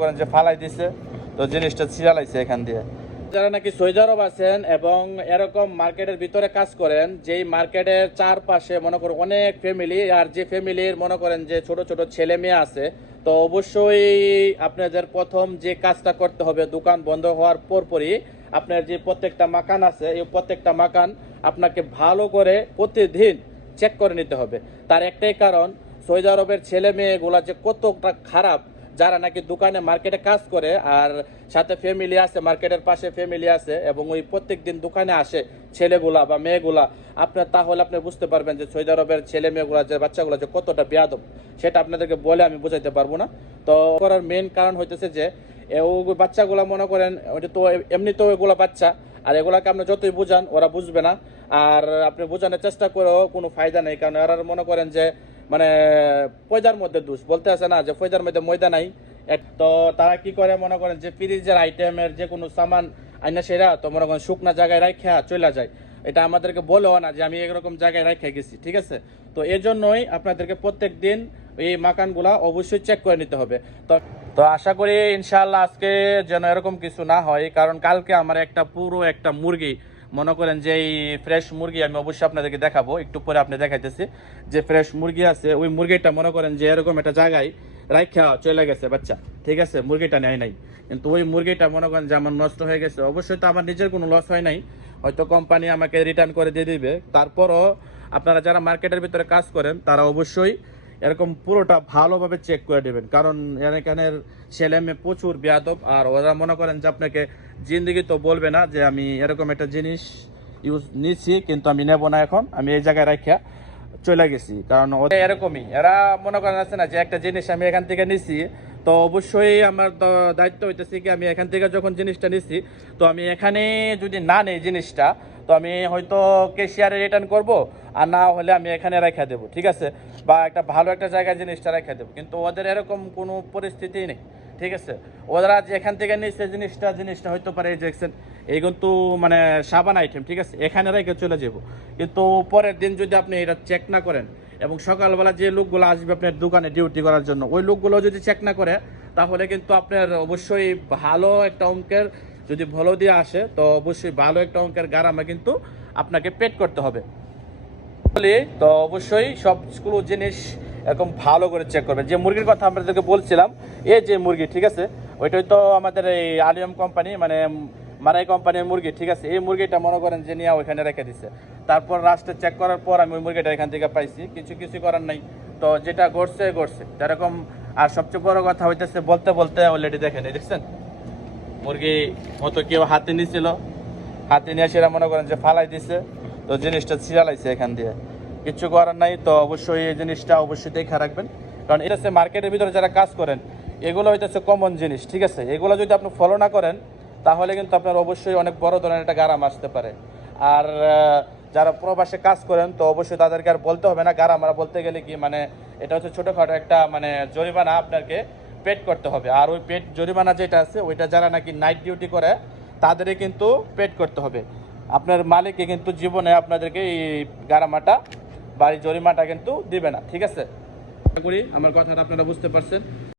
করেন যে ফালাই দিছে, তো জিনিসটা ছিড়ালাইছে এখান দিয়ে। যারা নাকি সৌদি আরব আছেন এবং এরকম মার্কেটের ভিতরে কাজ করেন, যেই মার্কেটের চারপাশে মনে করেন অনেক ফ্যামিলি আর যে ফ্যামিলির মনে করেন যে ছোট ছোট ছেলে মেয়ে আছে, তো অবশ্যই আপনাদের প্রথম যে কাজটা করতে হবে, দোকান বন্ধ হওয়ার পরপরই আপনার যে প্রত্যেকটা মাকান আছে, এই প্রত্যেকটা মাকান আপনাকে ভালো করে প্রতিদিন চেক করে নিতে হবে। তার একটাই কারণ সৌদি আরবের ছেলে মেয়েগুলা যে কতটা খারাপ যারা নাকি দোকানে মার্কেটে কাজ করে আর সাথে ফ্যামিলি আছে মার্কেটের পাশে ফ্যামিলি আছে এবং ওই প্রত্যেক দিন দোকানে আসে ছেলেগুলা বা মেয়েগুলা, আপনার তাহলে আপনি বুঝতে পারবেন যে সৌদি আরবের ছেলে মেয়েগুলা, যে বাচ্চাগুলো যে কতটা বেয়াদব, সেটা আপনাদেরকে বলে আমি বুঝাইতে পারব না। তো করার মেন কারণ হইতেছে যে, এ ও বাচ্চাগুলা মনে করেন ওইটা তো এমনি তো এগুলা বাচ্চা, আর এগুলাকে আপনি যতই বুঝান, ওরা বুঝবে না। আর আপনি বোঝানোর চেষ্টা করেও কোনো ফায়দা নেই, কারণ এরা মনে করেন যে মানে পয়দার মধ্যে দোষ। বলতে আছে না যে পয়দার মধ্যে ময়দা নাই। তো তারা কি করে? মনে করেন যে ফ্রিজের আইটেমের যে কোনো সামান আইনা সেরা, তো মনে করেন শুকনা জায়গায় রাখা চলে যায়। এটা আমাদেরকে বলেও না যে আমি এরকম জায়গায় রেখে গেছি, ঠিক আছে? তো এর জন্যই আপনাদেরকে প্রত্যেক দিন এই মাকানগুলা অবশ্যই চেক করে নিতে হবে। তো তো আশা করি ইনশাল্লাহ আজকে যেন এরকম কিছু না হয়, কারণ কালকে আমার একটা পুরো একটা মুরগি মনে করেন যে এই ফ্রেশ মুরগি আমি অবশ্যই আপনাদেরকে দেখাবো, একটু পরে আপনি দেখাইতেছি। যে ফ্রেশ মুরগি আছে, ওই মুরগিটা মনে করেন যে এরকম একটা জায়গায় রাইখা চলে গেছে, বাচ্চা। ঠিক আছে? মুরগিটা নেয় নাই। কিন্তু ওই মুরগিটা মনে করেন যে আমার নষ্ট হয়ে গেছে। অবশ্যই তো আমার নিজের কোনো লস হয় নাই। হয়তো কোম্পানি আমাকে রিটার্ন করে দিয়ে দিবে। তারপরও আপনারা যারা মার্কেটের ভিতরে কাজ করেন, তারা অবশ্যই এরকম পুরোটা ভালোভাবে চেক করে দেবেন কারণ এখানের ছেলে মেয়ে প্রচুর বেয়াদব, আর ওরা মনে করেন যে আপনাকে জিন্দগি তো বলবে না যে আমি এরকম একটা জিনিস ইউজ নিচ্ছি কিন্তু আমি নেব না এখন, আমি এই জায়গায় রাখিয়া চলে গেছি। কারণ ওদের এরকমই, এরা মনে করেন আছে না যে একটা জিনিস আমি এখান থেকে নিছি, তো অবশ্যই আমার দায়িত্ব হইতেছে কি আমি এখান থেকে যখন জিনিসটা নিছি, তো আমি এখানে যদি না নেই জিনিসটা, তো আমি হয়তো কেশিয়ারে রিটার্ন করব আর না হলে আমি এখানে রেখে দেবো, ঠিক আছে? বা একটা ভালো একটা জায়গায় জিনিসটা রেখে দেবো, কিন্তু ওদের এরকম কোনো পরিস্থিতি নেই, ঠিক আছে? ওরা এখান থেকে নিচ্ছে জিনিসটা জিনিসটা হয়তো পারে যে এই কিন্তু মানে সাবান আইটেম ঠিক আছে? এখানে রেখে চলে যাব। কিন্তু পরের দিন যদি আপনি এটা চেক না করেন এবং সকালবেলা যে লোকগুলো আসবে আপনার দোকানে ডিউটি করার জন্য, ওই লোকগুলো যদি চেক না করে, তাহলে কিন্তু আপনার অবশ্যই ভালো একটা অঙ্কের যদি ভালো দিয়ে আসে, তো অবশ্যই ভালো একটা অঙ্কের গারামা কিন্তু আপনাকে পেড করতে হবে। তো অবশ্যই সবগুলো জিনিস এরকম ভালো করে চেক করবেন। যে মুরগির কথা আপনাদেরকে বলছিলাম, এ যে মুরগি, ঠিক আছে? ওইটাই তো আমাদের এই আলিয়াম কোম্পানি মানে মারাই কোম্পানির মুরগি, ঠিক আছে? এই মুরগিটা মনে করেন যে নিয়ে ওইখানে রেখে দিছে। তারপর রাস্তা চেক করার পর আমি ওই মুরগিটা এখান থেকে পাইছি। কিছু কিছু করার নাই। তো যেটা ঘটছে ঘটছে। যেরকম আর সবচেয়ে বড় কথা হইতেছে, বলতে বলতে অলরেডি দেখেন দেখছেন? মুরগি মতো কেউ হাতে নিছিল। হাতে নিয়ে সেটা মনে করেন যে ফালাই দিছে। তো জিনিসটা ছিড়ালাইছে এখান দিয়ে। কিচ্ছু করার নাই, তো অবশ্যই এই জিনিসটা অবশ্যই দেখে রাখবেন। কারণ এটা হচ্ছে মার্কেটের ভিতরে যারা কাজ করেন, এগুলো হইতেছে কমন জিনিস, ঠিক আছে? এগুলো যদি আপনি ফলো না করেন, তাহলে কিন্তু আপনার অবশ্যই অনেক বড় ধরনের একটা গারাম আসতে পারে। আর যারা প্রবাসে কাজ করেন, তো অবশ্যই তাদেরকে আর বলতে হবে না। গারাম আর বলতে গেলে কি মানে এটা হচ্ছে ছোটোখাটো একটা মানে জরিমানা আপনাকে পেড করতে হবে। আর ওই পেড জরিমানা যেটা আছে, ওইটা যারা নাকি নাইট ডিউটি করে, তাদেরই কিন্তু পেড করতে হবে। আপনার মালিককে কিন্তু জীবনে আপনাদেরকে এই গারামাটা বাড়ি জরিমাটা কিন্তু দিবে না, ঠিক আছে? করি আমার কথাটা আপনারা বুঝতে পারছেন।